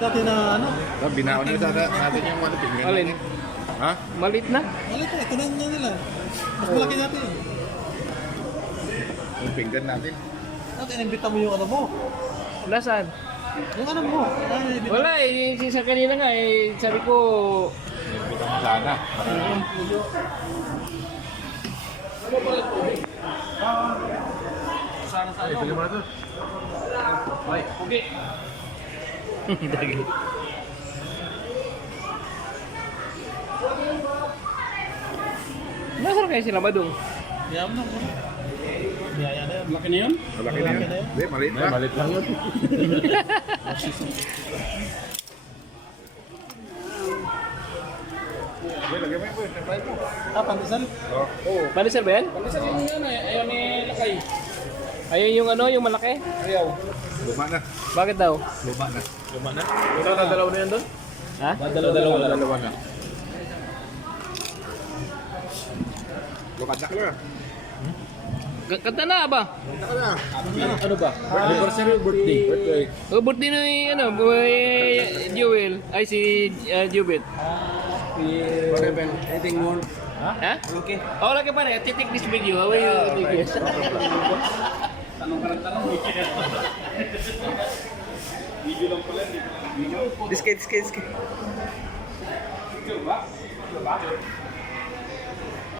dati na ano. Binaon na natin yung ano, pinggan. Alin? Ha? Malit na? Malit na, ito na niya nila. Mas malaki natin. Yung pinggan natin. At inimbita mo yung ano mo. Nasaan? Yung ano mo. Ay, Wala eh, sa kanina nga eh, sabi ko, Bigyan mo sana. Ay, bili mo na to. okay. Dagi. Nasaan kayo sila Badong? Biyam na mo. Biyaya na yun. Laki na yun? Malaki na yun. Hindi, maliit lang. Maliit lang yun. Hindi, lagyan mo yun. Try mo. Pandesal. Oo. Pandesal ba yan? Pandesal yung ano, ayaw ni Lakay. Ayun yung ano, yung malaki? Ayaw. Luma na. Bakit daw? Luma na. Luma na? Dalawa na yan doon? Ha? Dalawa na. Lukat na ka na. Kanta na ba? Kanta ka na. Ano ba? Anniversary or birthday? Birthday. Oh, birthday na ni ano, Joel. Ay, si Jubit. Whatever. Anything more? Ha? Okay. Oh, lagi pare. Titik this video. How are you? Tanong. Video lang pala. Video. Diskate. Video ba?